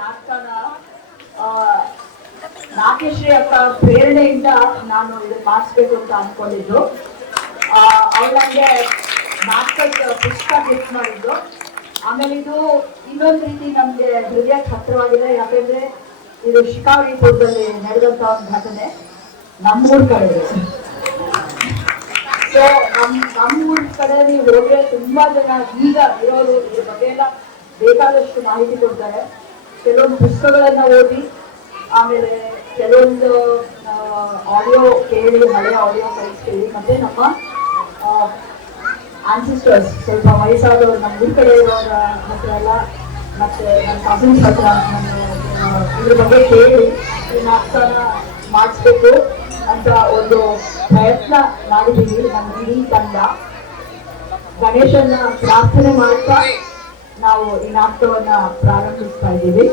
ನಾಟಕನ ನಾಗೇಶ್ರೀ ಅಕ್ಕ ಪ್ರೇರಣೆಯಿಂದ ನಾನು ಇದನ್ನ ಮಾಡಿಸ್ಬೇಕು ಅಂತ ಅನ್ಕೊಂಡಿದ್ದು. ಅವಳಂಗೆ ನಾಟಕದ ಪುಸ್ತಕ ಗಿಫ್ಟ್ ಮಾಡಿದ್ದು. ಆಮೇಲೆ ಇದು ಇನ್ನೊಂದು ರೀತಿ ನಮ್ಗೆ ಹೃದಯಕ್ಕೆ ಹತ್ತಿರವಾಗಿದೆ. ಯಾಕಂದ್ರೆ ಇದು ಶಿಕಾರಿಪುರದಲ್ಲಿ ನಡೆದಂತ ಒಂದು ಘಟನೆ, ನಮ್ಮೂರ್ ಕಡೆ. ಸೊ ನಮ್ಮೂರ್ ಕಡೆ ನೀವು ಹೋದ್ರೆ ತುಂಬಾ ಜನ ಈಗ ಇರೋರು ಇದ್ರ ಬಗ್ಗೆ ಎಲ್ಲ ಬೇಕಾದಷ್ಟು ಮಾಹಿತಿ ಕೊಡ್ತಾರೆ. ಕೆಲವೊಂದು ಪುಸ್ತಕಗಳನ್ನ ಓದಿ, ಆಮೇಲೆ ಕೆಲವೊಂದು ಆಡಿಯೋ ಕೇಳಿ, ಹಳೆ ಆಡಿಯೋ ಕೇಳಿ, ಮತ್ತೆ ನಮ್ಮ ಆನ್ಸಿಸ್ಟರ್ಸ್ ಸ್ವಲ್ಪ ವಯಸ್ಸಾದವರು ನಮ್ಮ ಊರ್ ಕಡೆ ಇರೋರ ಹತ್ರ ಎಲ್ಲ, ಮತ್ತೆ ನನ್ನ ಕಸಿನ್ಸ್ ಹತ್ರ ಇದ್ರ ಬಗ್ಗೆ ಕೇಳಿ ಈ ನಾಟಕನ ಮಾಡಿಸ್ಬೇಕು ಅಂತ ಒಂದು ಪ್ರಯತ್ನ ಮಾಡಿದ್ದೀವಿ. ನಮ್ಮ ಇಡೀ ತಂಡ ಗಣೇಶನ ಪ್ರಾರ್ಥನೆ ಮಾಡ್ತಾ ನಾವು ಈ ನಾಟಕವನ್ನ ಪ್ರಾರಂಭಿಸ್ತಾ ಇದ್ದೀವಿ.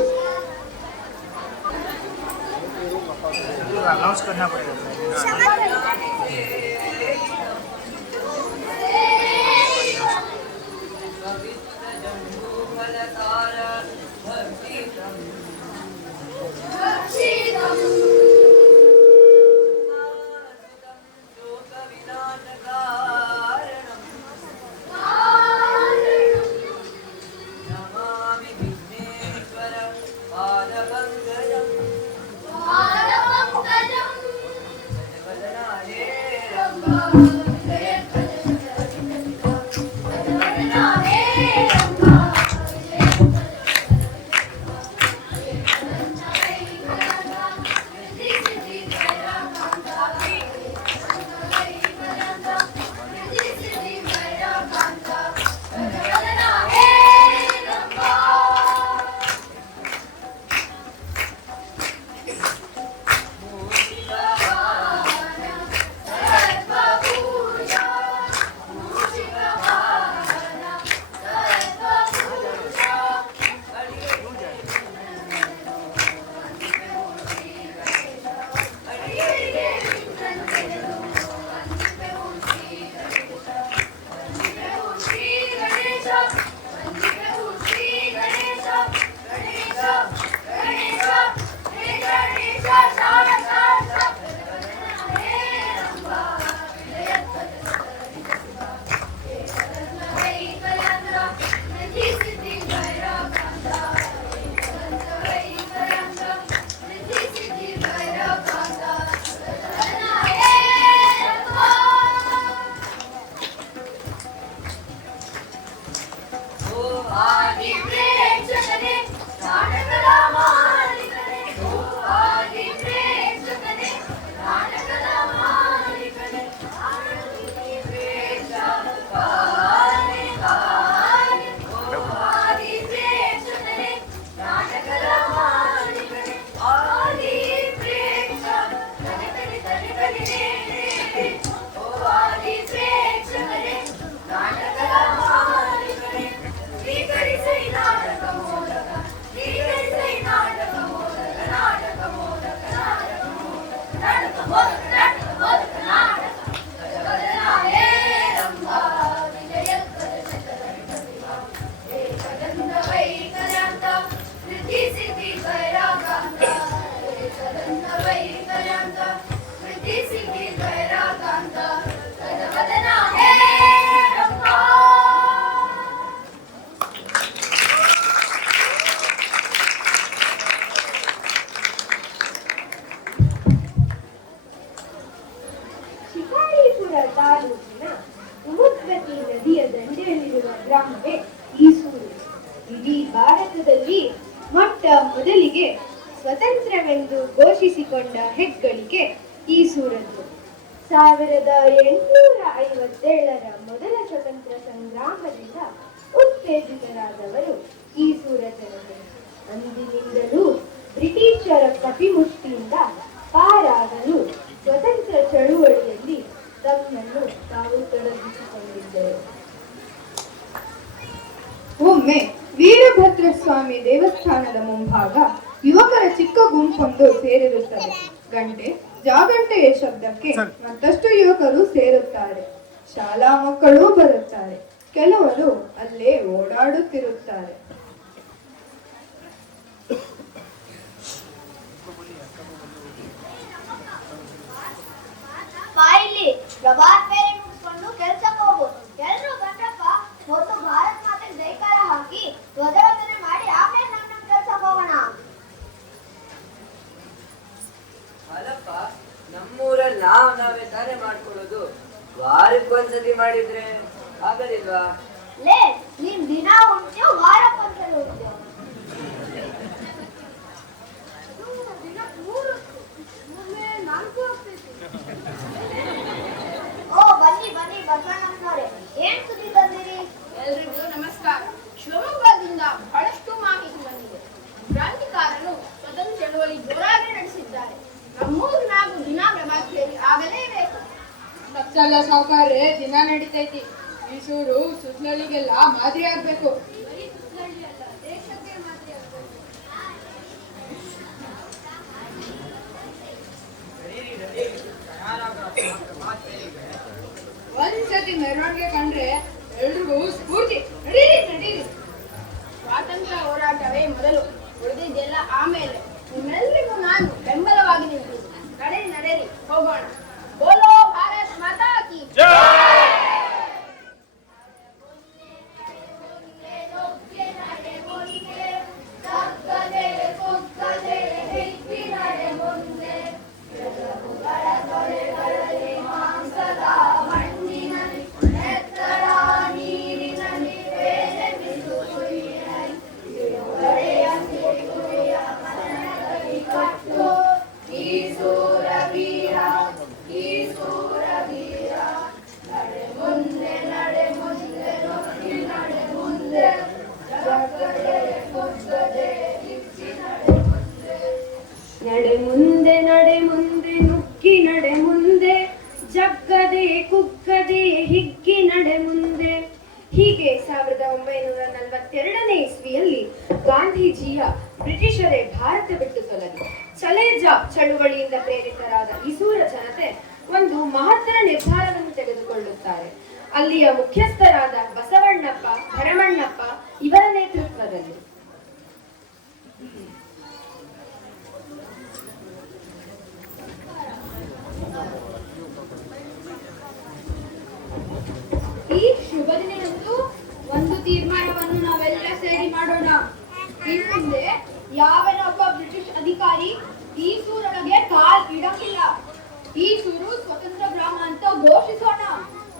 ತಾಲೂಕಿನ ಉಮದ್ವತಿ ನದಿಯ ದಂಡೆಯಲ್ಲಿರುವ ಗ್ರಾಮವೇ ಈಸೂರು. ಇಡೀ ಭಾರತದಲ್ಲಿ ಮೊಟ್ಟ ಮೊದಲಿಗೆ ಸ್ವತಂತ್ರವೆಂದು ಘೋಷಿಸಿಕೊಂಡ ಹೆಗ್ಗಳಿಕೆ ಈಸೂರದ್ದು. 1857ರ ಮೊದಲ ಸ್ವತಂತ್ರ ಸಂಗ್ರಾಮದಿಂದ ಉತ್ತೇಜಿತರಾದವರು ಈಸೂರ ಜನತೆ. ಅಂದಿನಿಂದಲೂ ಬ್ರಿಟಿಷರ ಕಪಿಮುಷ್ಟಿಯಿಂದ ಪಾರಾಗಲು ಸ್ವತಂತ್ರ ಚಳುವಳಿಯಲ್ಲಿ ತಮ್ಮನ್ನು ತಾವು ತೊಡಗಿಸಿಕೊಂಡಿದ್ದರು. ಒಮ್ಮೆ ವೀರಭದ್ರಸ್ವಾಮಿ ದೇವಸ್ಥಾನದ ಮುಂಭಾಗ ಯುವಕರ ಚಿಕ್ಕ ಗುಂಪೊಂದು ಸೇರಿರುತ್ತದೆ. ಗಂಟೆ ಜಾಗಂಟೆಯ ಶಬ್ದಕ್ಕೆ ಮತ್ತಷ್ಟು ಯುವಕರು ಸೇರುತ್ತಾರೆ. ಶಾಲಾ ಮಕ್ಕಳು ಬರುತ್ತಾರೆ. ಕೆಲವರು ಅಲ್ಲೇ ಓಡಾಡುತ್ತಿರುತ್ತಾರೆ. ಪ್ರಭಾತ್ ಬೇರೆ ಮುಗಿಸ್ಕೊಂಡು ಕೆಲ್ಸಕ್ಕೆ ಹೋಗು. ಎಲ್ರು ಬಂದ್ರಪ್ಪ, ಮೊದಲು ಭಾರತ್ ಮಾತೆಗೆ ಜೈಕಾರ ಹಾಕಿ ಧ್ವಜವಂದನೆ ಮಾಡಿ ಆಮೇಲೆ ನಮ್ಮ ಕೆಲ್ಸಕ್ಕೆ ಹೋಗೋಣ. ಅಲ್ಲಪ್ಪ, ನಮ್ಮೂರಲ್ಲಿ ನಾವೇ ತಾನೇ ಮಾಡ್ಕೊಳ್ಳೋದು. ವಾರಕ್ಕೊಂದ್ಸತಿ ಮಾಡಿದ್ರೆ ಆಗಲಿಲ್ವಾ? ಲೇ, ನೀನ್ ದಿನ ಉಂಟು ವಾರಕ್ಕೊಂದ್ಸಲ ಉಂಟು. ಓ ಬನ್ನಿ ಬನ್ನಿ ಬಸವಣ್ಣನವರೇ, ಏನ್ ಸುದ್ದಿ ತಂದಿರಿ? ಎಲ್ರಿಗೂ ನಮಸ್ಕಾರ. ಶಿವಮೊಗ್ಗದಿಂದ ಬಹಳಷ್ಟು ಮಾಹಿತಿ ಬಂದಿದೆ. ಕ್ರಾಂತಿಕಾರರು ಸ್ವತಂತ್ರ ಚಳವಳಿ ಜೋರಾಗಿ ನಡೆಸಿದ್ದಾರೆ. ನಮ್ಮೂರಿನಾಗೂ ದಿನ ಪ್ರಭಾತ್ ಫೇರಿ ಆಗಲೇಬೇಕು. ನಕ್ಸಲ್ಲ ಸಾವುಕಾರ್ರೆ ದಿನ ನಡೀತೈತಿ. ಮೈಸೂರು ಸುತ್ತಲಿಗೆಲ್ಲ ಮಾದರಿ ಆಗ್ಬೇಕು. ಒಂದ್ಸತಿ ಮೆರವಣಿಗೆ ಕಂಡ್ರೆ ಎಲ್ರಿಗೂ ಸ್ಫೂರ್ತಿ. ನಡೀರಿ ನಡೀರಿ. ಸ್ವಾತಂತ್ರ್ಯ ಹೋರಾಟವೇ ಮೊದಲು, ಉಳಿದಿದ್ದೆಲ್ಲ ಆಮೇಲೆ. ನಿಮ್ಮೆಲ್ಲರಿಗೂ ನಾನು ಬೆಂಬಲವಾಗಿ ನಿಂತಿದ್ದೀನಿ. ನಡೆರಿ ನಡೆರಿ, ಹೋಗೋಣ. ಬೋಲೋ ಭಾರತ್ ಮಾತಾ ಕಿ ನಡೆ ಮುಂದೆ ನಡೆ ಮುಂದೆ ನುಗ್ಗಿ ನಡೆ ಮುಂದೆ, ಜಗ್ಗದೆ ಕುಗ್ಗದೆ ಹಿಗ್ಗಿ ನಡೆ ಮುಂದೆ. ಹೀಗೆ 1942ನೇ ಇಸ್ವಿಯಲ್ಲಿ ಗಾಂಧೀಜಿಯ ಬ್ರಿಟಿಷರೇ ಭಾರತ ಬಿಟ್ಟು ತೊಲಗಿ ಚಲೇಜಾ ಚಳುವಳಿಯಿಂದ ಪ್ರೇರಿತರಾದ ಈಸೂರ ಜನತೆ ಒಂದು ಮಹತ್ತರ ನಿರ್ಧಾರವನ್ನು ತೆಗೆದುಕೊಳ್ಳುತ್ತಾರೆ. ಅಲ್ಲಿಯ ಮುಖ್ಯಸ್ಥರಾದ ಬಸವಣ್ಣಪ್ಪ, ಭರಮಣ್ಣಪ್ಪ ಇವರ ನೇತೃತ್ವದಲ್ಲಿ. ಈ ಶುಭ ದಿನದಂದು ಒಂದು ತೀರ್ಮಾನವನ್ನು ನಾವೆಲ್ಲ ಸೇರಿ ಮಾಡೋಣ. ಇನ್ಮುಂದೆ ಯಾವನೊಬ್ಬ ಬ್ರಿಟಿಷ್ ಅಧಿಕಾರಿ ಈ ಸೂರನಿಗೆ ಕಾಲ್ ಇಡಂಗಿಲ್ಲ. ಈ ಸೂರು ಸ್ವತಂತ್ರ ಗ್ರಾಮ ಅಂತ ಘೋಷಿಸೋಣ.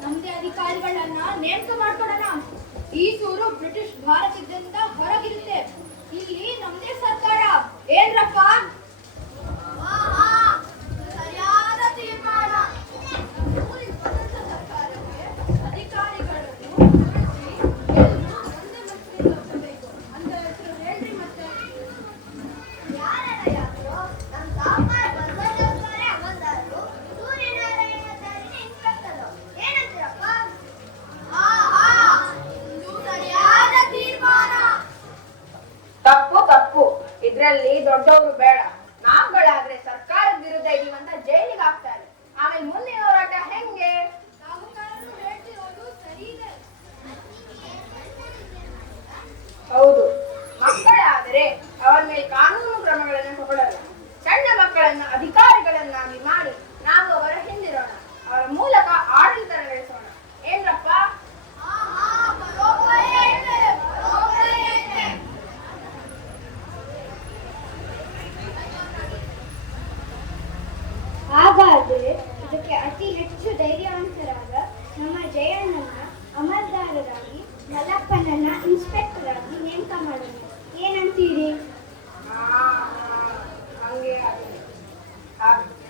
ನಮ್ದೇ ಅಧಿಕಾರಿಗಳನ್ನ ನೇಮಕ ಮಾಡ್ಕೊಳ್ಳೋಣ. ಈ ಸೂರು ಬ್ರಿಟಿಷ್ ಭಾರತದಿಂದ ಹೊರಗಿರುತ್ತೆ. ಇಲ್ಲಿ ನಮ್ದೇ ಸರ್ಕಾರ. ಏನ್ರಪ್ಪ? ಸರಿಯಾದ ತೀರ್ಮಾನ. ತಪ್ಪು ತಪ್ಪು. ಇದ್ರಲ್ಲಿ ದೊಡ್ಡವರು ಬೇಡ. ನಾವುಗಳಾದ್ರೆ ಸರ್ಕಾರದ ವಿರುದ್ಧ ಇದೀವಂತ ಜೈಲಿಗೆ ಹಾಕ್ತಾರೆ. ಆಮೇಲೆ ಮುಂದಿನ ಹೋರಾಟ ಹೆಂಗೆ? ಹೌದು, ಮಕ್ಕಳಾದರೆ ಅವರ ಮೇಲೆ ಕಾನೂನು ಕ್ರಮಗಳನ್ನು ತಗೊಳ್ಳಲ್ಲ. ಸಣ್ಣ ಮಕ್ಕಳನ್ನ ಅಧಿಕಾರಿಗಳನ್ನಾಗಿ ಮಾಡಿ ನಾವು ಅವರ ಹಿಂದಿರೋಣ. ಅವರ ಮೂಲಕ ಆಡಳಿತ ನಡೆಸೋಣ. ಏನ್ರಪ್ಪ? ಹಾಗಾದರೆ ಇದಕ್ಕೆ ಅತಿ ಹೆಚ್ಚು ಧೈರ್ಯವಂತರಾದ ನಮ್ಮ ಜಯಣ್ಣನ ಅಮಲ್ದಾರರಾಗಿ, ಮಲ್ಲಪ್ಪನನ್ನ ಇನ್ಸ್ಪೆಕ್ಟರ್ ಆಗಿ ನೇಮಕ ಮಾಡೋಣ. ಏನಂತೀರಿ? ಹಂಗೆ ಆಗಲಿ.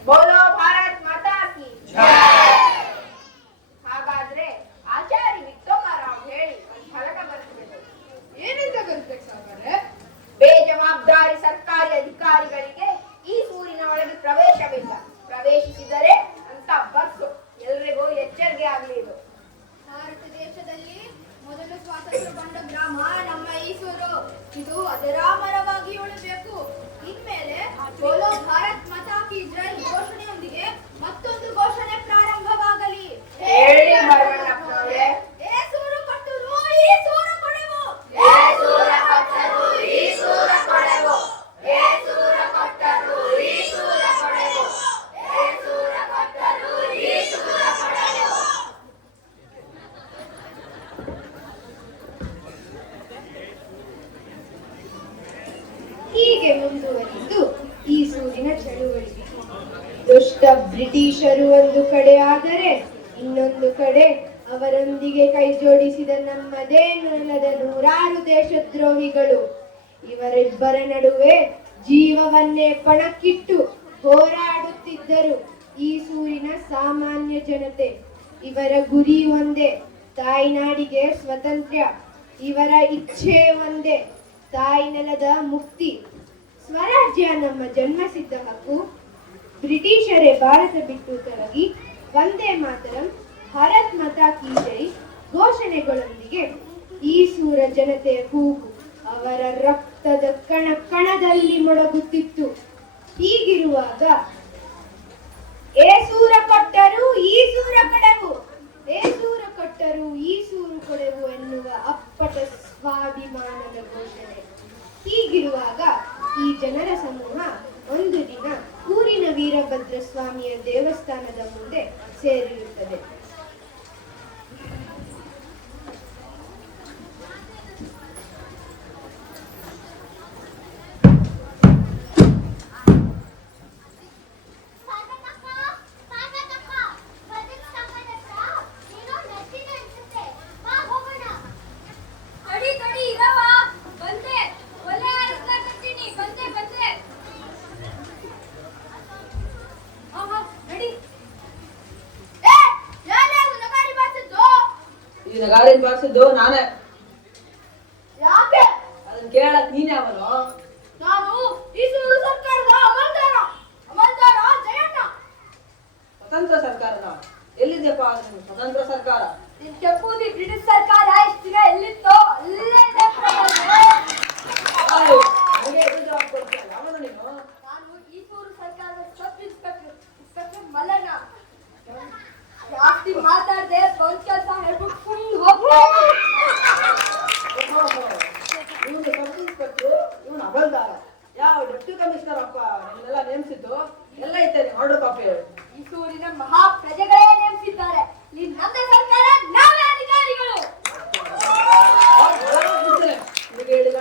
ಬೋಲೋ ಭಾರತ್ ಮಾತಾ ಕಿ. ಹಾಗಾದ್ರೆ ಆಚಾರ್ಯ ವಿಕ್ರಮರಾವ್ ಹೇಳಿ ಒಂದು ಫಲಕ ಬರೆಸಬೇಕು. ಏನಂತ ಬರ್ಬೇಕು ಸಾವುಕಾರ್ರೆ? ಬೇಜವಾಬ್ದಾರಿ ಸರ್ಕಾರಿ ಅಧಿಕಾರಿಗಳಿಗೆ ಈ ಸೂರಿನ ಒಳಗೆ ಪ್ರವೇಶವಿಲ್ಲ. ಪ್ರವೇಶಿಸಿದರೆ ಅಂತ ಬಸ್ಸು. ಎಲ್ರಿಗೂ ಎಚ್ಚರಿಕೆ ಆಗಲಿ. ಇದು ಭಾರತ ದೇಶದಲ್ಲಿ ಮೊದಲು ಸ್ವಾತಂತ್ರ್ಯ ಕಂಡ ಗ್ರಾಮ ನಮ್ಮ ಈಸೂರು. ಇದು ಅಜರಾಮರವಾಗಿ ಉಳಿಬೇಕು. ಇನ್ಮೇಲೆ ಬೋಲೋ ಭಾರತ್ ಮಾತಾ ಕಿ ಜೈ ಘೋಷಣೆಯೊಂದಿಗೆ ಮತ್ತೊಂದು ಘೋಷಣೆ ಪ್ರಾರಂಭವಾಗಲಿ. ಹೇಳಿ ಭರಮಣ್ಣಪ್ಪನವರೇ. ಏ ಸೂರು ಕೊಟ್ಟರು ಈ ಸೂರು ಕೊಡೆವು. ಏ ಸೂರ ಕೊಟ್ಟರು ಈ ಸೂರ ಕೊಡೆವು. ಏ ಸೂರ ಕೊಟ್ಟರು ಈ ಸೂರ ಕೊಡೆವು. ಏ ಸೂರ ಕೊಟ್ಟರು ಈ ಸೂರ ಕೊಡೆವು. ಹೀಗೆ ಮುಂದುವರಿದು ಈ ಸೂರಿನ ಚಳುವಳಿ. ದುಷ್ಟ ಬ್ರಿಟಿಷರು ಒಂದು ಕಡೆ ಆದರೆ ಇನ್ನೊಂದು ಕಡೆ ಅವರೊಂದಿಗೆ ಕೈ ಜೋಡಿಸಿದ ನಮ್ಮದೇ ನೆಲದ ನೂರಾರು ದೇಶದ್ರೋಹಿಗಳು. ಇವರಿಬ್ಬರ ನಡುವೆ ಜೀವವನ್ನೇ ಪಣಕ್ಕಿಟ್ಟು ಹೋರಾಡುತ್ತಿದ್ದರು ಈ ಸೂರಿನ ಸಾಮಾನ್ಯ ಜನತೆ. ಇವರ ಗುರಿ ಒಂದೇ, ತಾಯ್ನಾಡಿಗೆ ಸ್ವಾತಂತ್ರ್ಯ. ಇವರ ಇಚ್ಛೆ ಒಂದೇ, ತಾಯಿ ನೆಲದ ಮುಕ್ತಿ. ಸ್ವರಾಜ್ಯ ನಮ್ಮ ಜನ್ಮಸಿದ್ಧ ಹಕ್ಕು. ಬ್ರಿಟಿಷರೇ ಭಾರತ ಬಿಟ್ಟು ತೊಲಗಿ, ವಂದೇ ಮಾತರಂ, ಭಾರತ್ ಮಾತಾ ಕೀ ಜೈ ಘೋಷಣೆಗಳೊಂದಿಗೆ ಈ ಸೂರ ಜನತೆಯ ಕೂಗು ಅವರ ರಕ್ತದ ಕಣ ಕಣದಲ್ಲಿ ಮೊಳಗುತ್ತಿತ್ತು. ಹೀಗಿರುವಾಗ ಏ ಸೂರ ಕೊಟ್ಟರು ಈ ಸೂರ ಕೊಡೆವು, ಏ ಸೂರ ಕೊಟ್ಟರು ಈ ಸೂರು ಕೊಡೆವು ಎನ್ನುವ ಅಪ್ಪಟ ಸ್ವಾಭಿಮಾನದ ಘೋಷಣೆ. ಹೀಗಿರುವಾಗ ಈ ಜನರ ಸಮೂಹ ಒಂದು ದಿನ ಊರಿನ ವೀರಭದ್ರ ಸ್ವಾಮಿಯ ದೇವಸ್ಥಾನದ ಮುಂದೆ ಸೇರಿರುತ್ತದೆ. ಈ ನಗಾರಿನ ಬಾರಿಸಿದ್ದು ನಾನೇ. ಯಾಕೆ? ಅದನ್ನ ಕೇಳಕ್ ನೀನ್ ಯಾವನು? ನಾನು ಈ ಸೂರು ಸರ್ಕಾರದ ಅಮಲ್ದಾರ ಜಯಣ್ಣ. ಸ್ವತಂತ್ರ ಸರ್ಕಾರನ? ಎಲ್ಲಿದೆಯಪ್ಪ ಅದು ಸ್ವತಂತ್ರ ಸರ್ಕಾರ? ನಿನ್ ಕೆಪ್ಪುದಿ ಬ್ರಿಟಿಷ್ ಸರ್ಕಾರ ಇಷ್ಟು ದಿನ ಎಲ್ಲಿತ್ತೋ ಅಲ್ಲೇ ಇದೆ. ನನಗೆ ಎದುರು ಜವಾಬ್ ಕೊಡ್ತೀಯ? ಯಾವನು ನೀನು? ನಾನು ಈ ಸೂರು ಸರ್ಕಾರದ ಸಬ್ ಇನ್ಸ್ಪೆಕ್ಟರ್ ಮಲ್ಲಣ್ಣ. ಜಾಸ್ತಿ ಮಾತಾಡದೆ ಬಂದ್ ಕೆಲಸ ಹೇಳ್ಬಿಟ್ಟು ಫುಲ್ ಹೋಗ್ತಾ. ಇವನು ಸಬ್ ಇನ್ಸ್ಪೆಕ್ಟರ್, ಇವನು ಅಮಲ್ದಾರ. ಯಾವ ಡೆಪ್ಟಿ ಕಮಿಷನರ್ ಅಪ್ಪ ನಿನ್ನೆಲ್ಲ ನೇಮಿಸಿದ್ದು? ಎಲ್ಲ ಐತೆ ಆರ್ಡರ್ ಕಾಪಿ. ಈ ಸೂರಿನ ಮಹಾ ಪ್ರಜೆಗಳೇ ನೇಮಿಸಿದ್ದಾರೆ. ಈ ನಮ್ಮದೇ ಸರ್ಕಾರ, ನಾವೇ ಅಧಿಕಾರಿಗಳು. ನಿಮಗೆ ಹೇಳಿದ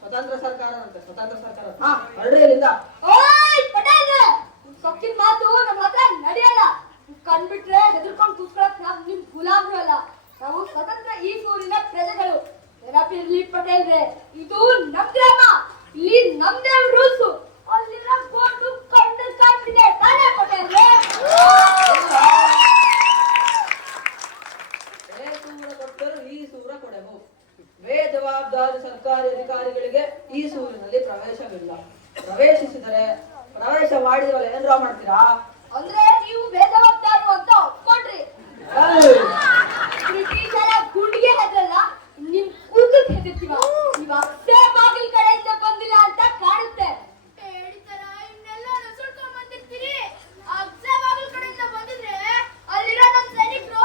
ಸ್ವತಂತ್ರ ಸರ್ಕಾರ ಅಂತೆ, ಸ್ವತಂತ್ರ ಸರ್ಕಾರ. ಹಾ, ಹೊರಡ್ರಿ ಅಲ್ಲಿಂದ. ಓಯ್ ಪಟೇಲ್, ಸೊಕ್ಕಿನ ಮಾತು ನಮ್ಮ ಹತ್ರ ನಡೆಯಲ್ಲ. ಕಂಡ್ಬಿಟ್ರೆ ಹೆದರ್ಕೊಂಡು ಕೂತ್ಕೊಳಕ್ ನಾವು ನಿಮ್ ಗುಲಾಮ್ರು ಅಲ್ಲ. ನಾವು ಸ್ವತಂತ್ರ ಈ ಸೂರಿನ ಪ್ರಜೆಗಳು. ನೆನಪಿರ್ಲಿ ಪಟೇಲ್ರೆ, ಇದು ನಮ್ ಗ್ರಾಮ, ಇಲ್ಲಿ ನಮ್ದೇ ರೂಲ್ಸು. ಅಲ್ಲಿರೋ ಬೋರ್ಡು ಕಣ್ಣು ಕಾಣ್ತಿದೆ ತಾನೇ ಪಟೇಲ್ರೆ? ಏ ಸೂರ ಕೊಟ್ಟರು ಈ ಸೂರ ಕೊಡೆವು. ಬೇಜವಾಬ್ದಾರಿ ಸರ್ಕಾರಿ ಅಧಿಕಾರಿಗಳಿಗೆ ಈ ಸೂರಿನಲ್ಲಿ ಪ್ರವೇಶವಿಲ್ಲ. ಪ್ರವೇಶಿಸಿದರೆ ಪ್ರವೇಶ ಮಾಡಿದವಲ್ಲ ಏನ್ರ ಮಾಡ್ತೀರಾ? ಅಂದ್ರೆ ನೀವು ಬೇಜವಾಬ್ದಾರು ಅಂತ ಒಪ್ಕೊಂಡ್ರಿ. ಬ್ರಿಟಿಷರ ಗುಂಡಿಗೆ ಹೆದ್ರಲ್ಲ, ನಿಮ್ ಕೂಗಕ್ಕೆ ಹೆದರ್ತೀವ. ನೀವ್ ಅಷ್ಟೇ ಬಾಗಿಲ್ ಕಡೆಯಿಂದ ಬಂದಿಲ್ಲ ಅಂತ ಕಾಣುತ್ತೆ. ಇನ್ನೆಲ್ಲ ನಸಳ್ಕೊಂಡ್ ಬಂದಿರ್ತೀರಿ. ಅಷ್ಟೇ ಬಾಗಿಲ್ ಕಡೆಯಿಂದ ಬಂದಿದ್ರೆ ಅಲ್ಲಿರೋ ನಮ್ ಸೈನಿಕರು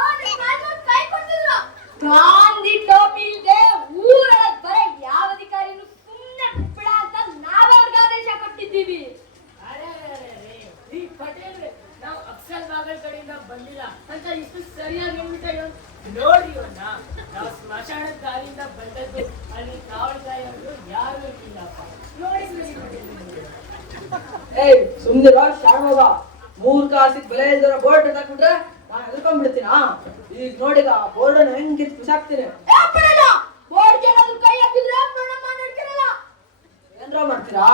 ಕೈ ಕೊಡ್ತಿದ್ರು. ಗಾಂಧಿ ಟೋಪಿ ಇಲ್ದೆ ಊರೊಳಗ್ ಬರ ಯಾವ ಅಧಿಕಾರಿನೂ ಸುಮ್ನೆ ಬಿಡ ಅಂತ ನಾವ್ ಅವ್ರಿಗೆ ಆದೇಶ ಕೊಟ್ಟಿದ್ದೀವಿ. ನಾವು ಅಕ್ಷಲ್ ಬಾಗಲ್ ಕಡೆಯಿಂದ ಬಂದಿಲ್ಲ ಅಂತ ಇಷ್ಟು ಸರಿಯಾಗಿ ಹೇಳ್ಬಿಟ್ಟೆ. ನೋಡಿ ಅಣ್ಣ, ನಾವು ಸ್ಮಶಾನದ ದಾರಿಯಿಂದ ಬಂದದ್ದು. ಅಲ್ಲಿ ಕಾವಲ್ಗಾಯಿ ಅವರು ಯಾರು ಇರ್ಲಿಲ್ಲಪ್ಪ. ನೋಡಿ ಏಯ್ ಸುಮ್ನಿರೋ ಶಾಣೋಗ. 3 ಕಾಸಿಗೆ ಬೆಲೆ ಇಲ್ದಿರೋ ಬೋರ್ಡ್ ಹಾಕ್ಬಿಟ್ರೆ ನಾನು ಹೆದರ್ಕೊಂಡ್ಬಿಡ್ತೀನಾ? ಈಗ ನೋಡಿಗ ಬೋರ್ಡ್ ಅನ್ನು ಹೆಂಗ್ ಕಿತ್ತು ಬಿಸಾಕ್ತೀನಿ. ಬೋರ್ಡ್ ಏನಾದ್ರು ಕೈ ಹಾಕಿದ್ರೆ ಪ್ರಣಾಮ ಮಾಡ್ತಿರಲ್ಲ. ಏನ್ರ ಮಾಡ್ತೀರಾ?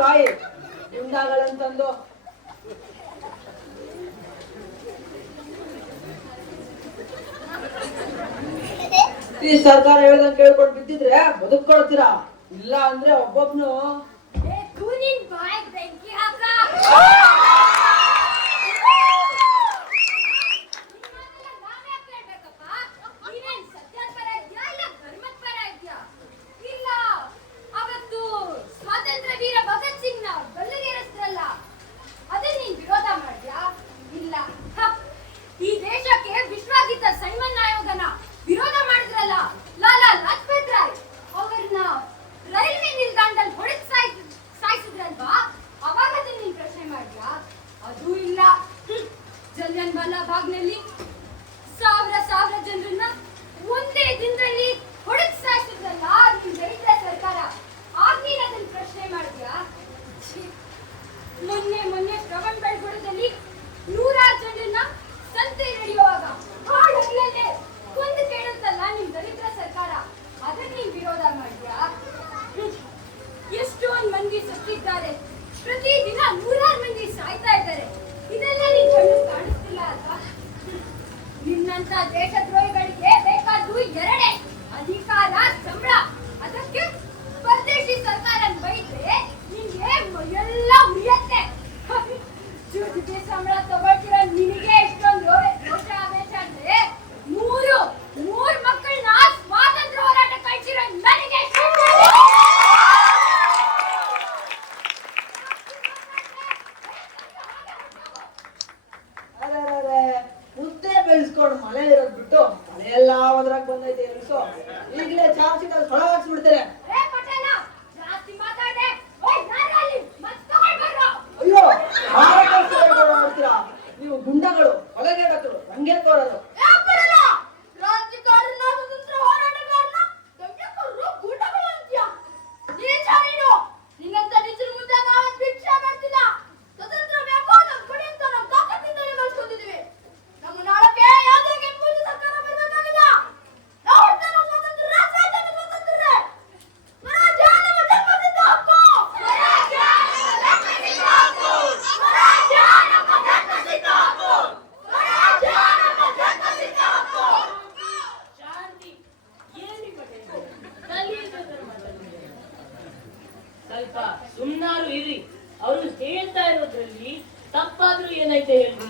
ಬಾಯಿ ಗುಂಡಾಗಳಂತಂದು ಈ ಸರ್ಕಾರ ಹೇಳ್ದಂಗೆ ಕೇಳ್ಕೊಂಡು ಬಿದ್ದಿದ್ರೆ ಬದುಕೊಳ್ತೀರಾ, ಇಲ್ಲ ಅಂದ್ರೆ ಒಬ್ಬೊಬ್ನು ಈ ದೇಶಕ್ಕೆ ವಿಶ್ವಾಸಿತ ಸೈಮನ್ ಆಯೋಗನ ವಿರೋಧ ಮಾಡಿದ್ರಲ್ಲ ಲಾಲಾ ಲಜಪತ್ ರಾಯ್, ಅವರನ್ನ ರೈಲ್ವೆ ನಿಲ್ದಾಣದಲ್ಲಿ ಹೊಡೆದು ಸಾಯಿಸಿದ್ರಲ್ವಾ? ಅವಾಗ ಮೊನ್ನೆ ಶ್ರವಣ್ ಬೆಳಗೊಳದಲ್ಲಿ 100 ಜನರನ್ನ ಸಂತೆ ನಡೆಯುವಾಗ ಹಾಡಲ್ಲೇ ಕೊಂದು ಕೇಳುತ್ತಲ್ಲ ನಿಮ್ ದರಿದ್ರ ಸರ್ಕಾರ. ಅದನ್ನ ನೀನ್ ವಿರೋಧ ಮಾಡಿದ್ಯಾ? ಎಷ್ಟೊಂದು ಮಂದಿ ಸತ್ತಿದ್ದಾರೆ, ಪ್ರತಿದಿನ 100 ಮಂದಿ ಸಾಯ್ತಾ ಇದ್ದಾರೆ. ಇದೆಲ್ಲ ನಿನ್ ಕಣ್ಣು ಕಾಣಿಸ್ತಿಲ್ಲ ಅಲ್ವಾ? ನಿನ್ನಂತ ದೇಶದ್ರೋಹಿಗಳಿಗೆ ಬೇಕಾದ್ದು ಎರಡೇ, ಅಧಿಕಾರ, ಸಂಬಳ. ಅದಕ್ಕೆ ಪರದೇಶಿ ಸರ್ಕಾರ ಬೈದ್ರೆ ನಿನ್ಗೆ ಎಲ್ಲ ಉರಿಯತ್ತೆ. ಜೊತೆಗೆ ಸಂಬಳ ತಗೊಳ್ತಿರೋ ನಿನಗೆ ಎಷ್ಟೊಂದು ರೋಷ ಆವೇಶ ಅಂದ್ರೆ ಮೂರು ಮಕ್ಕಳನ್ನ ಸ್ವಾತಂತ್ರ್ಯ ಹೋರಾಟ ಕಳಿಸಿರೋ ನನಗೆ ಮುದ್ದೆ ಬೆಳೆಸ್ಕೊಂಡು ಮಳೆ ಇರೋದ್ ಬಿಟ್ಟು ಮಳೆ ಎಲ್ಲ ಒದ್ರಾಗ ಬಂದೈತೆ ಎಲ್ಸೋ. ಈಗಲೇ ಚಾನ್ಸ್ ಸಿಕ್ಕಲ್ಲಿ ಹೊಳ ಹಾಕ್ಸ್ಬಿಡ್ತಾರೆ. ಅಯ್ಯೋ ಮಾಡ್ತೀರಾ ನೀವು ಗುಂಡಗಳು, ಹೊಲಗೇಡಕರು, ರಂಗೇ ತೋರರು. ಸ್ವಲ್ಪ ಸುಮ್ನಾರು ಇರಿ. ಅವರು ಹೇಳ್ತಾ ಇರೋದ್ರಲ್ಲಿ ತಪ್ಪಾದ್ರೂ ಏನೈತೆ ಹೇಳಿ?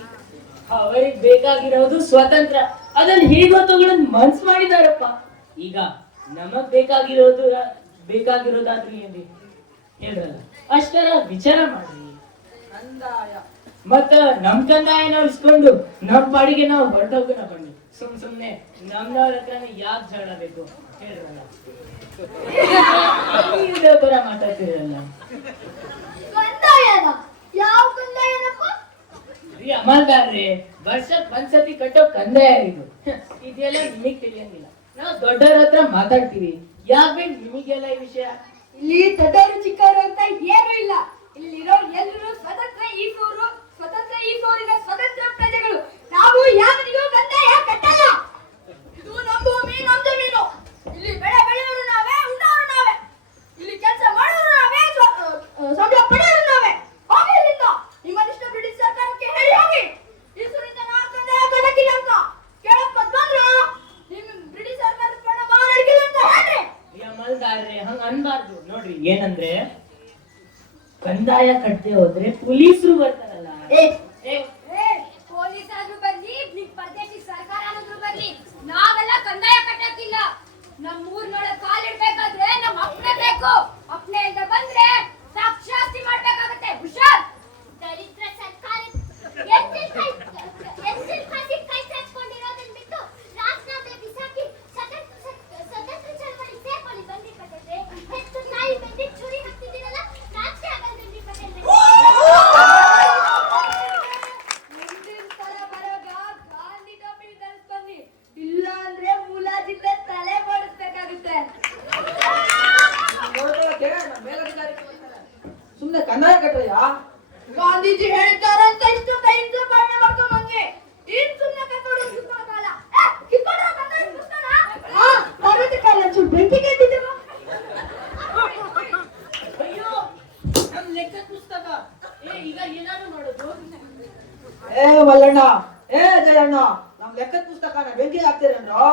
ಅವರಿಗೆ ಬೇಕಾಗಿರೋದು ಸ್ವತಂತ್ರ, ಅದನ್ನ ಹೇಗೋ ತಗೊಳದ್ ಮನ್ಸ್ ಮಾಡಿದಾರಪ್ಪ. ಈಗ ನಮಗ್ ಬೇಕಾಗಿರೋದಾದ್ರೂ ಏನ್ರಿ ಹೇಳ್ರಲ್ಲ, ಅಷ್ಟರ ವಿಚಾರ ಮಾಡ್ರಿ. ಕಂದಾಯ ಮತ್ತ ನಮ್ ಕಂದಾಯ ನಾವು ಇಸ್ಕೊಂಡು ನಮ್ ಪಾಡಿಗೆ ನಾವು ಹೊರಟೋಗೋಣ ಬನ್ನಿ. ಸುಮ್ನೆ ನಮ್ನವ್ರ ಹತ್ರನೇ ಯಾಕೆ ಜಗಳ ಬೇಕು ಹೇಳ್ರಲ್ಲ. ಇದೇ ಬರ ಮಾತಾಡ್ತಿರಲ್ಲ. ಯಾವ ಕಂದಾಯನಪ್ಪ? ಅಮಲ್ದಾರ್ರಿ, ವರ್ಷಕ್ ಒಂದ್ಸತಿ ಕಟ್ಟೋ ಕಂದಾಯ ಇದು. ಇದೆಲ್ಲ ನಿಮಗ್ ತಿಳಿಯಂಗಿಲ್ಲ. ನಾವು ದೊಡ್ಡವ್ರ ಹತ್ರ ಮಾತಾಡ್ತೀವಿ, ಯಾಕೆ ಬೇಕು ನಿಮಗೆಲ್ಲ ಈ ವಿಷಯ? ಇಲ್ಲಿ ದೊಡ್ಡವರು ಚಿಕ್ಕವರು ಅಂತ ಏನೂ ಇಲ್ಲ. ಇಲ್ಲಿರೋ ಎಲ್ಲರೂ ಸ್ವತಂತ್ರ ಈ ಸೂರಿನ ಸ್ವತಂತ್ರ ಪ್ರಜೆಗಳು. ನಾವು ಯಾವನಿಗೂ ಕಂದಾಯ ಕಟ್ಟಲ್ಲ. ಇದು ನಮ್ಮ ಭೂಮಿ, ನಮ್ಮ ಜಮೀನು. ಇಲ್ಲಿ ಬೆಳೆ ಬೆಳೆಯೋರು ನಾವೇ, ಉಣ್ಣೋರು ನಾವೇ. ಇಲ್ಲಿ ಕೆಲಸ ಮಾಡೋರು ನಾವೇ, ಸಂಬಳ ಪಡೆಯೋರು ನಾವೇ. ಹೋಗಿ ಇಲ್ಲಿಂದ. ನಿಮ್ಮ ಅನಿಷ್ಟ ಬ್ರಿಟಿಷ್ ಸರ್ಕಾರಕ್ಕೆ ಹೇಳಿ ಹೋಗಿ, ಈ ಸೂರಿಂದ ನಾವು ಕಂದಾಯ ಕಟ್ಟಕ್ಕಿಲ್ಲ ಅಂತ ಕೇಳಕ್ ಬಂದ್ರು ನಿಮ್ ಬ್ರಿಟಿಷ್ ಸರ್ಕಾರದ ಪಣ ಮಾಡಿಲ್ಲ ಅಂತ ಹೇಳ್ರಿ. ಅಮಲ್ದಾರ್ರಿ, ಹಂಗ ಅನ್ಬಾರ್ದು ನೋಡ್ರಿ. ಏನಂದ್ರೆ ಕಂದಾಯ ಕಟ್ಟದೆ ಹೋದ್ರೆ ಪೊಲೀಸರು ಬರ್ತಾರಲ್ಲ. ಪೊಲೀಸ್ ಆದ್ರೂ ಬರ್ಲಿ, ಪರದೇಶಿ ಸರ್ಕಾರ ಆದ್ರೂ ಬರ್ಲಿ, ನಾವೆಲ್ಲ ಕಂದಾಯ ಕಟ್ಟಕ್ಕಿಲ್ಲ. ನಮ್ಮೂರ್ನೊಳಗೆ ಕಾಲಿಡ್ಬೇಕಾದ್ರೆ ನಮ್ ಅಪ್ಪಣೆ ಬೇಕು. ಅಪ್ಪಣೆಯಿಂದ ಬಂದ್ರೆ ಸಾಕ್ಷಾಸ್ತಿ ಮಾಡ್ಬೇಕಾಗತ್ತೆ. ಹುಷಾರ್. ದರಿದ್ರ ಸರ್ಕಾರ ಕೈ ಚಾಚ್ಕೊಂಡಿರೋದನ್ನ ಬಿಟ್ಟು ರಾಜೀನಾಮೆ ಬಿಸಾಕಿ ಸ್ವತಂತ್ರ ಚಳವಳಿ ಸೇರ್ಕೊಳ್ಳಿ ಬನ್ನಿ ಪಟೇಲ್ರೆ. ಹೆಚ್ಚು ನಾಯಿ ಬೆಂದಿ ಚೂರಿ ಹಾಕ್ತಿದ್ದೀರಲ್ಲ, ನಾಚಿಕೆ ಆಗಲ್ರಿ ಪಟೇಲ್ರೆ. ಮುಂದಿನ ಸಲ ಬರೋಗ ಗಾಂಧಿ ಟೋಪಿ ಧರಿಸಿ ಬನ್ನಿ, ಇಲ್ಲ ಅಂದ್ರೆ ಮುಲಾಜಿಂದ ತಲೆ ಬೋಡಿಸ್ಬೇಕಾಗುತ್ತೆ. ನೋಡ್ಕೊಳಕ್ಕೆ ನಮ್ಮ ಮೇಲಧಿಕಾರಿ ಸುಮ್ನೆ ಕಂದಾಯ ಕಟ್ರಯ್ಯ. ಗಾಂಧೀಜಿ ಹೇಳ್ತಾರಂತ ಇಷ್ಟೊಂದು ಹಿಂಸೆ ಪಾಲನೆ ಮಾಡ್ಕೊಂಡ್ ಬಂದ್ವಿ. ಇನ್ ಸುಮ್ನೆ ಕರ್ಕೊಂಡು ಕಿತ್ಕೊಳ್ಳೋಕಾಗಲ್ಲ. ಕಿತ್ಕೊಂಡ್ರ ಕಂದಾಯ ಪುಸ್ತಕನ? ಪಾರ್ವತಿ ಕಾಲೇಜು ಬೆಂಕಿ ಕಟ್ಟಿದ್ದೇವ. ಅಯ್ಯೋ, ನಮ್ ಲೆಕ್ಕ ಪುಸ್ತಕ. ಈಗ ಏನಾದ್ರು ಮಾಡೋದು? ಏ ಮಲ್ಲಣ್ಣ, ಏ ಜಯಣ್ಣ, ನಮ್ ಲೆಕ್ಕದ ಪುಸ್ತಕನ ಬೆಂಕಿಗೆ ಹಾಕ್ತೀರೇನ್ರೋ?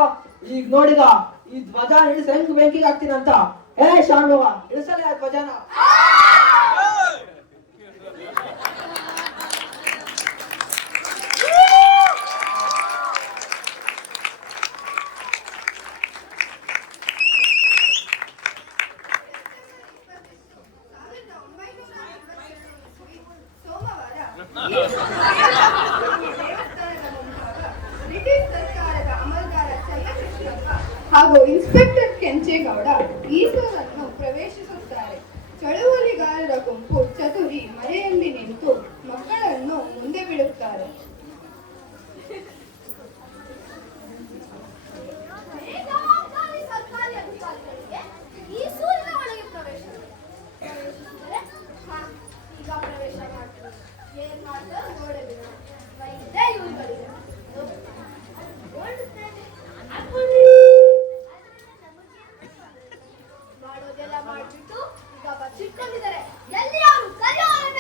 ಈಗ ನೋಡಿಗ ಈ ಧ್ವಜ ಹಿಡಿಸ್ ಹೆಂಗ್ ಬೆಂಕಿಗೆ ಹಾಕ್ತೀನಂತ. ಏ ಶಾನುವ, ಇಳಿಸಲೇ ಆ ಧ್ವಜನ. ಬ್ರಿಟಿಷ್ ಸರ್ಕಾರದ ಅಮಲ್ದಾರ ಚನ್ನಕೃಷ್ಣಪ್ಪ ಹಾಗೂ ಇನ್ಸ್ಪೆಕ್ಟರ್ ಕೆಂಚೇಗೌಡ ಈಸೂರನ್ನು ಪ್ರವೇಶಿಸುತ್ತಾರೆ. ಚಳುವಳಿಗಾರರ ಗುಂಪು ಚತುರಿ ಮರೆಯಲ್ಲಿ ನಿಂತು ಮಕ್ಕಳನ್ನು ಮುಂದೆ ಬಿಡುತ್ತಾರೆ. ಬೇಜವಾಬ್ದಾರಿ ಸರ್ಕಾರಿ ಅಧಿಕಾರಿಗಳಿಗೆ ಈ ಸೂರಿನ ಒಳಗೆ ಪ್ರವೇಶ. ಈಗ ಪ್ರವೇಶ ಮಾಡಿ. ಏನ್ ಮಾಡ್ತಾರೆ ನೋಡೇ ಬಿಡು. ವೈದ್ಯ ಇವ್ರುಗಳಿಗೆ. ಮಾಡೋದೆಲ್ಲ ಮಾಡ್ಬಿಟ್ಟು ಈಗ ಬಚ್ಚಿಟ್ಕೊಂಡಿದ್ದಾರೆ. ಎಲ್ಲಿ ಅವರು ಕರೆಯೋಣ?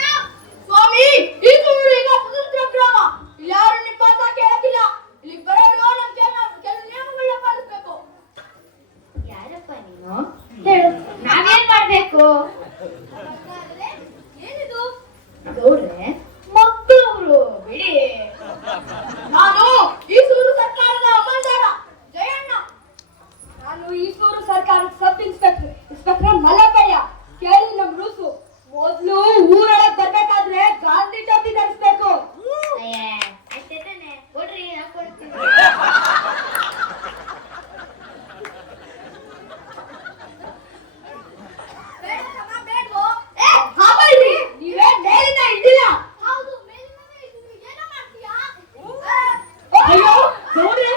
ಸ್ವಾಮಿ, ಈ ಸುಳ್ಳು ಈಗ ಸ್ವತಂತ್ರ ಗ್ರಾಮ. ಇಲ್ಲಿ ಯಾರು ನಿಮ್ಮ ಮಾತಾ ಕೇಳಕ್ಕಿಲ್ಲ. ಇಲ್ಲಿ ಬರೋರು ನಮ್ಮ ಕೆಲವು ನಿಯಮಗಳನ್ನ ಪಾಲಿಸ್ಬೇಕು. ಯಾರಪ್ಪ ನೀನು? ಹೇಳು, ನಾವೇನ್ ಮಾಡ್ಬೇಕು? ಹಾಗಾದ್ರೆ ಏನಿದು? ಗೌಡ್ರೆ, ಮಕ್ಕಳವರು ಬಿಡಿ. ನಾನು ಈ ಸೂರು ಸರ್ಕಾರದ ಅಮಲ್ದಾರ ಜಯಣ್ಣ. ನಾನು ಈಸೂರು ಸರ್ಕಾರದ ಸಬ್ ಇನ್ಸ್ಪೆಕ್ಟರ್ ಮಲ್ಲಪ್ಪಯ್ಯ. ಕೇಳಿ ನಮ್ ರೂಲ್ಸು. ಮೊದ್ಲು ಊರೊಳಗ್ ಬರ್ಬೇಕಾದ್ರೆ ಗಾಂಧಿ ಟೋಪಿ ಧರಿಸ್ಬೇಕು. ಅಷ್ಟೇ ತಾನೆ? ಕೊಡ್ರಿ, ನಾನ್ ಕೊಡ್ತೀನಿ. ಬೇಡ ಕ್ರಮ ಬೇಡ್ವೋ? ಹಾಗಾದ್ರೆ ನೀವೇನ್ ಮೇಲಿಂದ ಇದ್ದಿಲ್ಲ? ಹೌದು, ಮೇಲಿಂದ ಇದೀವಿ. ಏನೋ ಮಾಡ್ತೀಯಾ? ಅಯ್ಯೋ ಗೌಡ್ರೆ,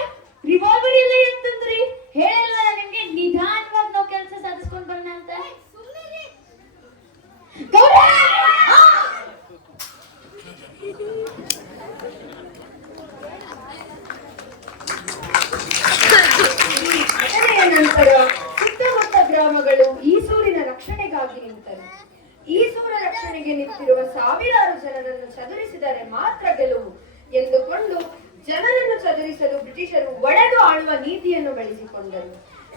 ರಿವಾಲ್ವರ್ ಎಲ್ಲ ಎಂತಂದ್ರಿ? ಹೇಳಿಲ್ವಲ್ಲ ನಿಮ್ಗೆ ನಿಧಾನವಾಗಿ ನಾವು ಕೆಲಸ ಸಾಧಿಸ್ಕೊಂಡ್ ಬರೋಣ ಅಂತ? ಸುಮ್ಮನಿರಿ. ಗೌಡ್ರೆ! ಘಟನೆಯ ನಂತರ ಸುತ್ತಮುತ್ತ ಗ್ರಾಮಗಳು ಈಸೂರಿನ ರಕ್ಷಣೆಗಾಗಿ ನಿಂತರು. ಈಸೂರ ರಕ್ಷಣೆಗೆ ನಿಂತಿರುವ ಸಾವಿರಾರು ಜನರನ್ನು ಚದುರಿಸಿದರೆ ಮಾತ್ರ ಗೆಲುವು ಎಂದುಕೊಂಡು ಜನರನ್ನು ಚದುರಿಸಲು ಬ್ರಿಟಿಷರು ಒಡೆದು ಆಳುವ ನೀತಿಯನ್ನು ಬೆಳೆಸಿಕೊಂಡರು.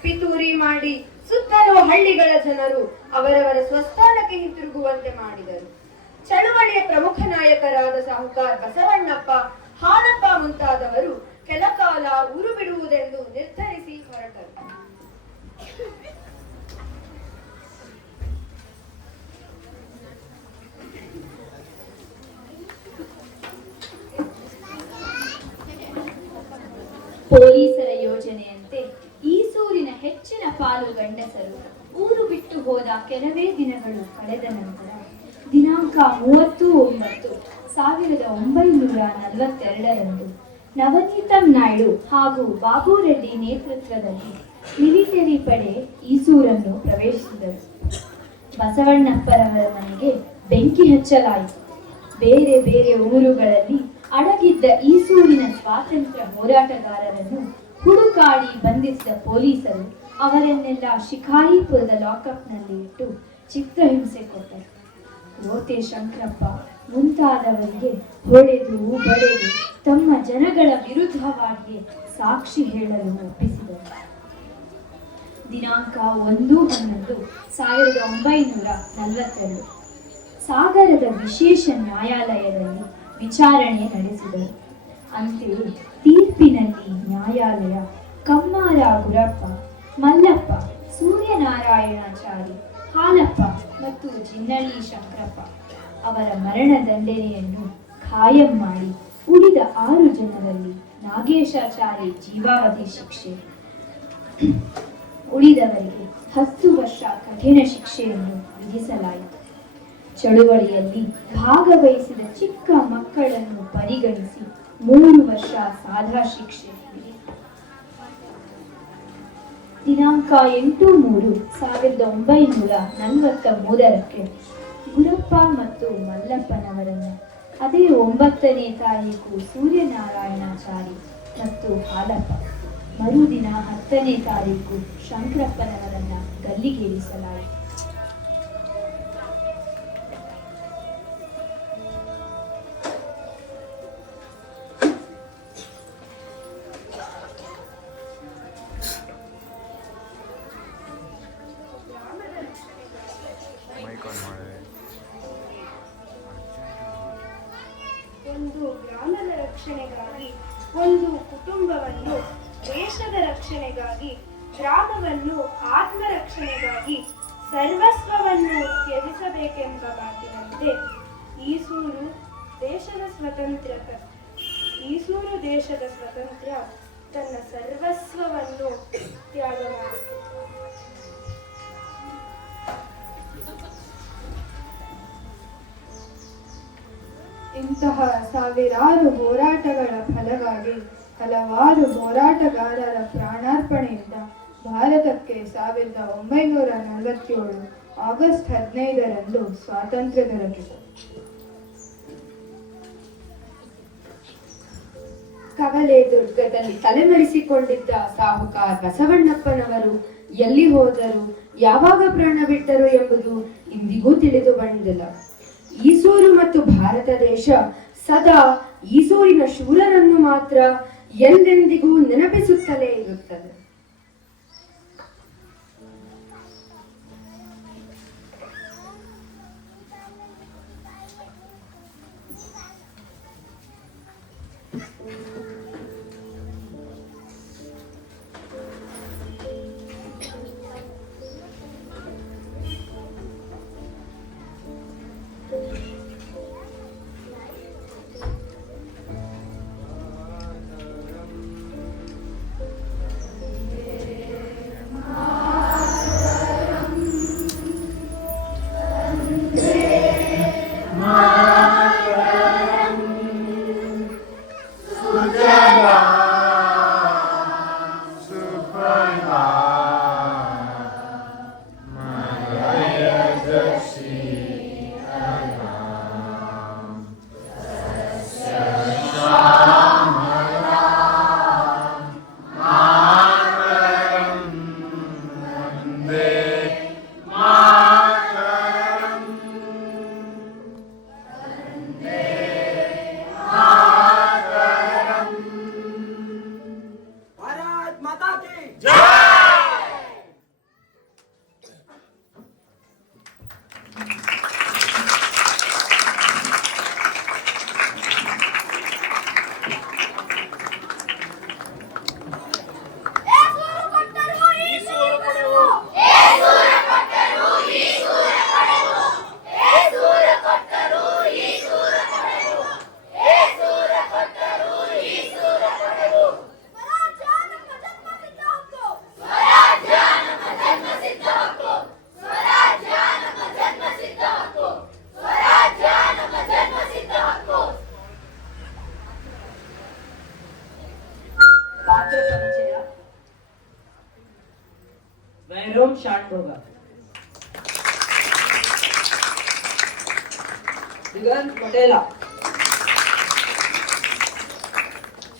ಪಿತೂರಿ ಮಾಡಿ ಸುತ್ತಲೂ ಹಳ್ಳಿಗಳ ಜನರು ಅವರವರ ಸ್ವಸ್ಥಾನಕ್ಕೆ ಹಿಂತಿರುಗುವಂತೆ ಮಾಡಿದರು. ಚಳುವಳಿಯ ಪ್ರಮುಖ ನಾಯಕರಾದ ಸಾಹುಕಾರ್ ಬಸವಣ್ಣಪ್ಪ, ಹಾಲಪ್ಪ ಮುಂತಾದವರು ಕೆಲಕಾಲ ಊರು ಬಿಡುವುದೆಂದು ನಿರ್ಧರಿಸಿ ಹೊರಟರು. ಪೊಲೀಸರ ಯೋಜನೆಯಂತೆ ಈಸೂರಿನ ಹೆಚ್ಚಿನ ಪಾಲು ಗಂಡಸರು ಊರು ಬಿಟ್ಟು ಹೋದ ಕೆಲವೇ ದಿನಗಳು ಕಳೆದ ನಂತರ ದಿನಾಂಕ 30/9/1942 ನವನೀತಂ ನಾಯ್ಡು ಹಾಗೂ ಬಾಬು ರೆಡ್ಡಿ ನೇತೃತ್ವದಲ್ಲಿ ಮಿಲಿಟರಿ ಪಡೆ ಈಸೂರನ್ನು ಪ್ರವೇಶಿಸಿದರು. ಬಸವಣ್ಣಪ್ಪರವರ ಮನೆಗೆ ಬೆಂಕಿ ಹಚ್ಚಲಾಯಿತು. ಬೇರೆ ಬೇರೆ ಊರುಗಳಲ್ಲಿ ಅಡಗಿದ್ದ ಈಸೂರಿನ ಸ್ವಾತಂತ್ರ್ಯ ಹೋರಾಟಗಾರರನ್ನು ಹುಡುಕಾಡಿ ಬಂಧಿಸಿದ ಪೊಲೀಸರು ಅವರನ್ನೆಲ್ಲ ಶಿಕಾರಿಪುರದ ಲಾಕಪ್ನಲ್ಲಿ ಇಟ್ಟು ಚಿತ್ರಹಿಂಸೆ ಕೊಟ್ಟರು. ರೋತೆ ಶಂಕರಪ್ಪ ಮುಂತಾದವರಿಗೆ ಹೊಡೆದು ಬಡೆದು ತಮ್ಮ ಜನಗಳ ವಿರುದ್ಧವಾಗಿಯೇ ಸಾಕ್ಷಿ ಹೇಳಲು ಒಪ್ಪಿಸಿದರು. ದಿನಾಂಕ 1/11/1942 ಸಾಗರದ ವಿಶೇಷ ನ್ಯಾಯಾಲಯದಲ್ಲಿ ವಿಚಾರಣೆ ನಡೆಸಿದರು. ಅಂತೆಯೇ ತೀರ್ಪಿನಲ್ಲಿ ನ್ಯಾಯಾಲಯ ಕಮ್ಮಾರ ಗುರಪ್ಪ, ಮಲ್ಲಪ್ಪ, ಸೂರ್ಯನಾರಾಯಣಾಚಾರಿ, ಹಾಲಪ್ಪ ಮತ್ತು ಜಿನ್ನಳ್ಳಿ ಶಂಕರಪ್ಪ ಅವರ ಮರಣದಂಡನೆಯನ್ನು ಖಾಯಂ ಮಾಡಿ ಉಳಿದ 6 ಜನರಲ್ಲಿ ನಾಗೇಶಾಚಾರಿ ಜೀವಾವಧಿ ಶಿಕ್ಷೆ, ಉಳಿದವರಿಗೆ 10 ವರ್ಷ ಕಠಿಣ ಶಿಕ್ಷೆಯನ್ನು ವಿಧಿಸಲಾಯಿತು. ಚಳುವಳಿಯಲ್ಲಿ ಭಾಗವಹಿಸಿದ ಚಿಕ್ಕ ಮಕ್ಕಳನ್ನು ಪರಿಗಣಿಸಿ 3 ವರ್ಷ ಸಾದಾ ಶಿಕ್ಷೆ ವಿಧಿಸಿತು. ದಿನಾಂಕ 8/3/1943 ಗುರಪ್ಪ ಮತ್ತು ಮಲ್ಲಪ್ಪನವರನ್ನು ಅದೇ 9ನೇ ತಾರೀಕು ಸೂರ್ಯನಾರಾಯಣಾಚಾರಿ ಮತ್ತು ಹಾಲಪ್ಪ, ಮರುದಿನ 10ನೇ ತಾರೀಕು ಶಂಕರಪ್ಪನವರನ್ನ ಗಲ್ಲಿಗೇರಿಸಲಾಯಿತು. ಒಂದು ಗ್ರಾಮದ ರಕ್ಷಣೆಗಾಗಿ, ಒಂದು ಕುಟುಂಬವನ್ನು ದೇಶದ ರಕ್ಷಣೆಗಾಗಿ, ಗ್ರಾಮವನ್ನು ಆತ್ಮರಕ್ಷಣೆಗಾಗಿ ಸರ್ವಸ್ವವನ್ನು ತ್ಯಜಿಸಬೇಕೆಂಬ ಮಾತಿನಂತೆ ಈಸೂರು ದೇಶದ ಸ್ವಾತಂತ್ರ್ಯ ತನ್ನ ಸರ್ವಸ್ವವನ್ನು ತ್ಯಾಗ ಮಾಡಿತು. ಇಂತಹ ಸಾವಿರಾರು ಹೋರಾಟಗಳ ಫಲವಾಗಿ ಹಲವಾರು ಹೋರಾಟಗಾರರ ಪ್ರಾಣಾರ್ಪಣೆಯಿಂದ ಭಾರತಕ್ಕೆ 1947 ಆಗಸ್ಟ್ 15ರಂದು ಸ್ವಾತಂತ್ರ್ಯ ದೊರಕಿತು. ಕವಲೆ ದುರ್ಗದಲ್ಲಿ ತಲೆಮರೆಸಿಕೊಂಡಿದ್ದ ಸಾಹುಕಾರ ಬಸವಣ್ಣಪ್ಪನವರು ಎಲ್ಲಿ ಹೋದರು, ಯಾವಾಗ ಪ್ರಾಣ ಬಿಟ್ಟರು ಎಂಬುದು ಇಂದಿಗೂ ತಿಳಿದು ಬಂದಿಲ್ಲ. ಈಸೂರು ಮತ್ತು ಭಾರತ ದೇಶ ಸದಾ ಈಸೂರಿನ ಶೂರರನ್ನು ಮಾತ್ರ ಎಂದೆಂದಿಗೂ ನೆನಪಿಸುತ್ತಲೇ ಇರುತ್ತದೆ. वैरोम शांत होगा। दिगंत पटेला,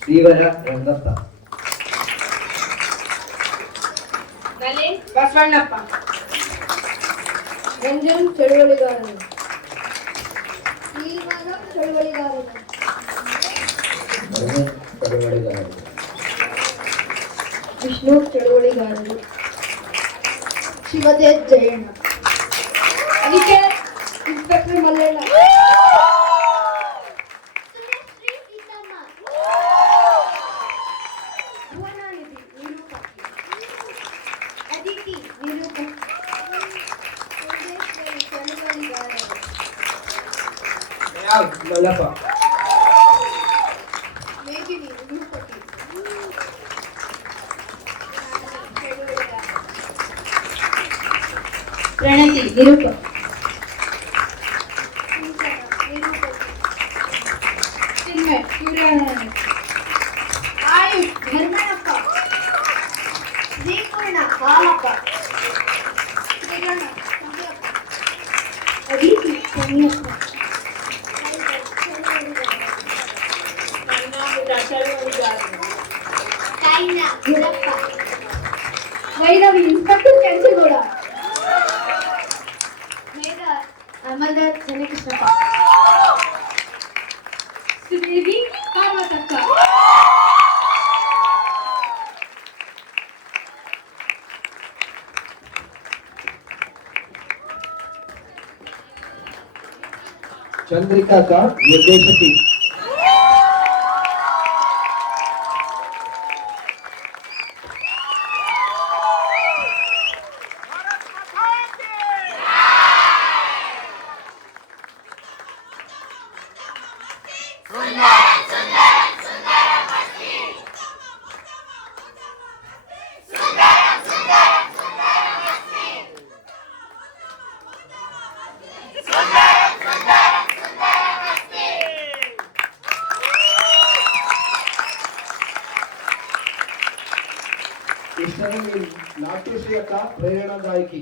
श्रीवर ರಂಗಪ್ಪ, ನಳಿನ್ ಬಸವಣ್ಣಪ್ಪ, ರಂಜನ್ ಚಳುವಳಿಗಾರರು, ಚಳುವಳಿಗಾರರು, ವಿಷ್ಣು ಚಳುವಳಿಗಾರರು, ಶಿವತೇಜ್ ಜಯಣ್ಣ, ಅನಿಕೇತ್ ಇನ್ಸ್ಪೆಕ್ಟರ್ ಮಲ್ಲೇಣ್ಣ, ಸುರೇಶ್ರೀ ಸೀತಮ್ಮ, ಭುವನಾನಿಧಿ ನಿರೂಪಕಿ, ಅದಿತಿ ನಿರೂಪಕಿ, ಯೋಗೇಶ್ವರಿ ಚಳುವಳಿಗಾರರು, ಮಲ್ಲಪ್ಪ, ಮೇದಿನಿ ನಿರೂಪಕಿ, ಪ್ರಣತಿ ನಿರೂಪಕ, ಚಿನ್ಮಯ್ ಸೂರ್ಯನಾರಾಯಣ, ಆಯುಷ್ ಧರ್ಮಣ್ಣಪ್ಪ, ಶ್ರೀಪೂರ್ಣ ಹಾಲಪ್ಪ, ಶ್ರೀಗಣ್ಣ ಸಂಜಯಪ್ಪ, ಅದಿತಿ ಸನಿಯಪ್ಪ, ಕೈನ ಗುರಪ್ಪ, ವೈರವಿ ಇನ್ಸ್ಪೆಕ್ಟರ್ ಕೆಂಚೇಗೌಡ, ಮೇಧ ಅಮರ್ದಾಸ್ ಚನ್ನಕೃಷ್ಣಪ್ಪ, ಸುದೇವಿ ಪಾರ್ವತಕ್ಕ, चंद्रिका का निर्देशकी, नाट्यश्री का प्रेरणा गायकी